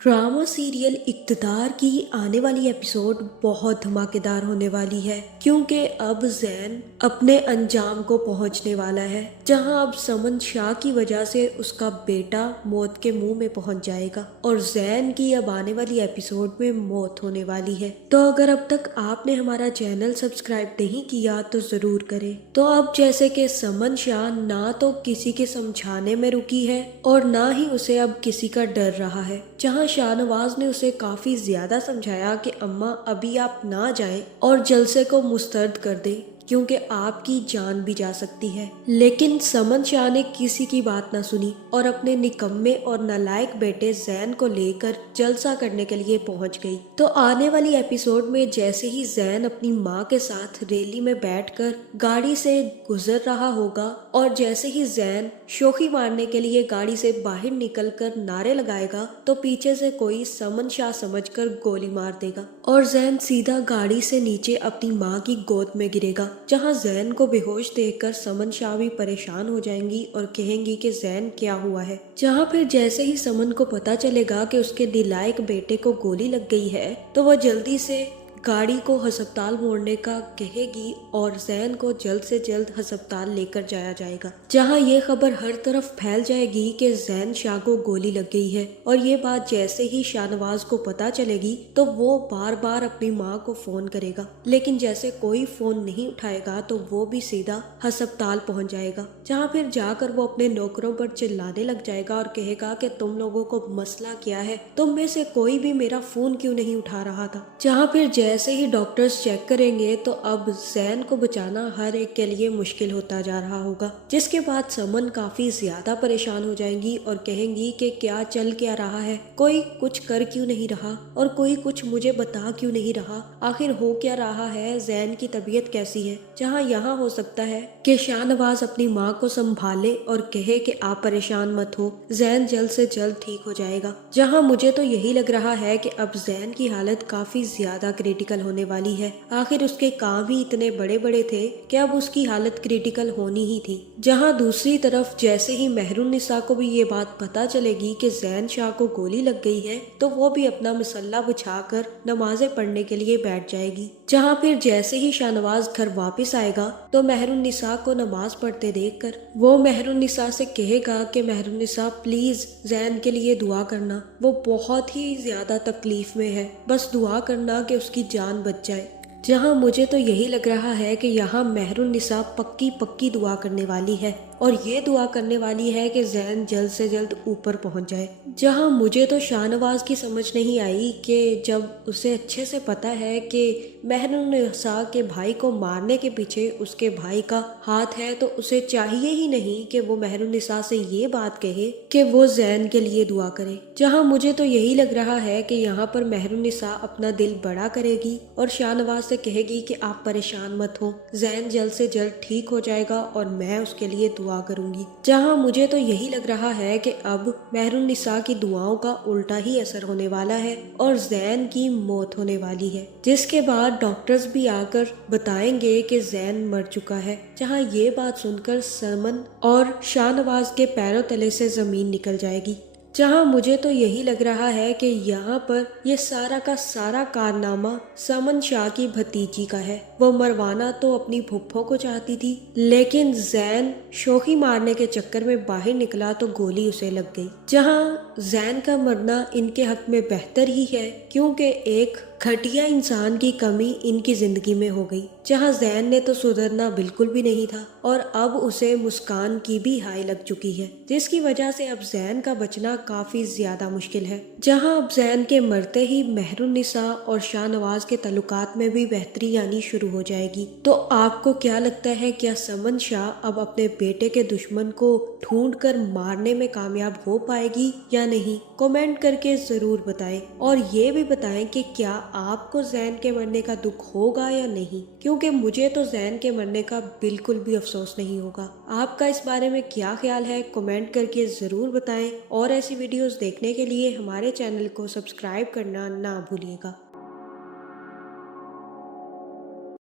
Drama serial इक़्तिदार की आने वाली एपिसोड बहुत धमाकेदार होने वाली है, क्योंकि अब ज़ैन अपने अंजाम को पहुंचने वाला है, जहां अब समन शाह की वजह से उसका बेटा मौत के मुंह में पहुंच जाएगा और ज़ैन की अब आने वाली एपिसोड में मौत होने वाली है। तो अगर अब तक आपने हमारा चैनल सब्सक्राइब नहीं किया तो जरूर करें। तो अब जैसे कि समन शाह ना तो किसी के समझाने में रुकी है और ना ही उसे अब किसी का डर रहा है, जहां शाहनवाज ने उसे काफी ज्यादा समझाया कि अम्मा अभी आप ना जाएं और जलसे को मुस्तरद कर दें, क्योंकि आपकी जान भी जा सकती है। लेकिन समन शाह ने किसी की बात ना सुनी और अपने निकम्मे और नालायक बेटे ज़ैन को लेकर जलसा करने के लिए पहुंच गई। तो आने वाली एपिसोड में जैसे ही ज़ैन अपनी माँ के साथ रैली में बैठकर गाड़ी से गुजर रहा होगा और जैसे ही ज़ैन शोखी मारने के लिए गाड़ी से बाहर निकलकर नारे लगाएगा तो पीछे से कोई समन शाह समझकर गोली मार देगा और ज़ैन सीधा गाड़ी से नीचे अपनी माँ की गोद में गिरेगा, जहां ज़ैन को बेहोश देखकर समन शाह भी परेशान हो जाएंगी और कहेंगी कि ज़ैन क्या हुआ है। जहां फिर जैसे ही समन को पता चलेगा कि उसके दिलायक बेटे को गोली लग गई है तो वह जल्दी से गाड़ी को अस्पताल मोड़ने का कहेगी और ज़ैन को जल्द से जल्द अस्पताल लेकर जाया जाएगा, जहां ये खबर हर तरफ फैल जाएगी कि ज़ैन शाह को गोली लग गई है। और ये बात जैसे ही शाहनवाज को पता चलेगी तो वो बार बार अपनी माँ को फोन करेगा, लेकिन जैसे कोई फोन नहीं उठाएगा तो वो भी सीधा अस्पताल पहुंच जाएगा, जहाँ फिर जाकर वो अपने नौकरों पर चिल्लाने लग जाएगा और कहेगा कि तुम लोगों को मसला क्या है, तुम में से कोई भी मेरा फोन क्यों नहीं उठा रहा था। जहाँ फिर जैसे ही डॉक्टर्स चेक करेंगे तो अब ज़ैन को बचाना हर एक के लिए मुश्किल होता जा रहा होगा, जिसके बाद समन काफी ज्यादा परेशान हो जाएंगी और कहेंगी कि क्या चल क्या रहा है, कोई कुछ कर क्यों नहीं रहा और कोई कुछ मुझे बता क्यों नहीं रहा, आखिर हो क्या रहा है, ज़ैन की तबीयत कैसी है। जहाँ यहाँ हो सकता है कि शाहनवाज अपनी माँ को संभाले और कहे कि आप परेशान मत हो, ज़ैन जल्द से जल्द ठीक हो जाएगा। जहाँ मुझे तो यही लग रहा है कि अब ज़ैन की हालत काफी ज्यादा क्रिटिकल होने वाली है, आखिर उसके काम ही इतने बड़े बड़े थे कि अब उसकी हालत क्रिटिकल होनी ही थी। जहां दूसरी तरफ जैसे ही मेहरुन्निसा को भी ये बात पता चलेगी कि ज़ैन शाह को गोली लग गई है तो वो भी अपना मसल्ला बिछाकर नमाजें पढ़ने के लिए बैठ जाएगी। जहां फिर जैसे ही शाहनवाज घर वापस आएगा तो मेहरुन्निसा को नमाज पढ़ते देखकर वो मेहरुन्निसा से कहेगा कि मेहरुन्निसा प्लीज ज़ैन के लिए दुआ करना, वो बहुत ही ज्यादा तकलीफ में है, बस दुआ करना कि उसकी जान बच जाए। जहां मुझे तो यही लग रहा है कि यहाँ मेहरुन्निसा पक्की पक्की दुआ करने वाली है और ये दुआ करने वाली है कि ज़ैन जल्द से जल्द ऊपर पहुंच जाए। जहां मुझे तो शाहनवाज की समझ नहीं आई कि जब उसे अच्छे से पता है कि मेहरुन्निसा के भाई को मारने के पीछे उसके भाई का हाथ है तो उसे चाहिए ही नहीं कि वो मेहरुन्निसा से ये बात कहे कि वो ज़ैन के लिए दुआ करे। जहां मुझे तो यही लग रहा है कि यहाँ पर मेहरुन्निसा अपना दिल बड़ा करेगी और शाहनवाज से कहेगी कि आप परेशान मत हो, ज़ैन जल्द से जल्द ठीक हो जाएगा और मैं उसके लिए दुआ करूंगी। जहां मुझे तो यही लग रहा है कि अब मेहरुन्निसा की दुआओं का उल्टा ही असर होने वाला है और ज़ैन की मौत होने वाली है, जिसके बाद डॉक्टर्स भी आकर बताएंगे कि ज़ैन मर चुका है। जहां ये बात सुनकर समन और शाहनवाज के पैरों तले से जमीन निकल जाएगी। जहां मुझे तो यही लग रहा है कि यहाँ पर ये सारा का सारा कारनामा समन शाह की भतीजी का है। वो मरवाना तो अपनी फुफ्फो को चाहती थी, लेकिन ज़ैन शोखी मारने के चक्कर में बाहर निकला तो गोली उसे लग गई। जहां ज़ैन का मरना इनके हक में बेहतर ही है, क्योंकि एक घटिया इंसान की कमी इनकी जिंदगी में हो गई। जहां ज़ैन ने तो सुधरना बिल्कुल भी नहीं था और अब उसे मुस्कान की भी हाय लग चुकी है, जिसकी वजह से अब ज़ैन का बचना काफी ज्यादा मुश्किल है। जहां अब ज़ैन के मरते ही मेहरुन्निसा और शाहनवाज के ताल्लुकात में भी बेहतरी आनी शुरू हो जाएगी। तो आपको क्या लगता है, क्या समन शाह अब अपने बेटे के दुश्मन को ढूंढकर मारने में कामयाब हो पाएगी या नहीं? कमेंट करके जरूर बताएं और ये भी बताएं कि क्या आपको ज़ैन के मरने का दुख होगा या नहीं, क्योंकि मुझे तो ज़ैन के मरने का बिल्कुल भी अफसोस नहीं होगा। आपका इस बारे में क्या ख्याल है, कमेंट करके ज़रूर बताएं और ऐसी वीडियोस देखने के लिए हमारे चैनल को सब्सक्राइब करना ना भूलिएगा।